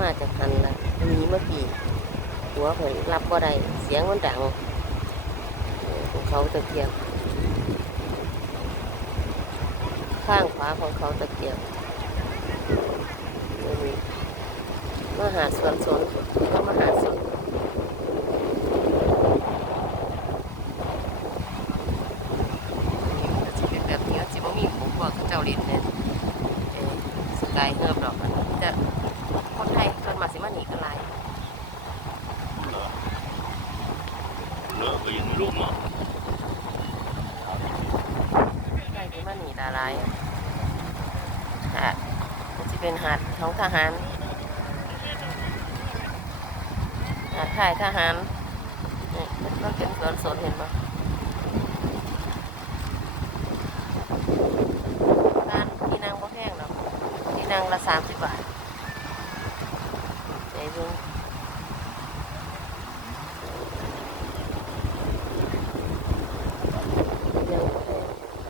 มาจากหันละหนีเมื่อกี้หัวเพิ่นรับบ่ได้เสียงมันดังของเขาตะเกียบข้างขวาของเขาตะเกียบมหาสวนสนก็มหาสวนจะเป็นแบบนี้จะไม่มีผมบอกเขาเจ้าลิ้นเนี่ยสกายเฮิร์บดอกมันจะคนไทยจนมาสิมาหนีกันไรเลอะก็ยังไม่รู้เนาะใช่สิมาหนีดาไรหาดจะเป็นหาดของทหารหาดค่ายทหารนี่ก็เป็นสวนสนเห็นปะร้านที่นั่งก็แพงหรอกที่นั่งละ30 บาทใจเพิ่ง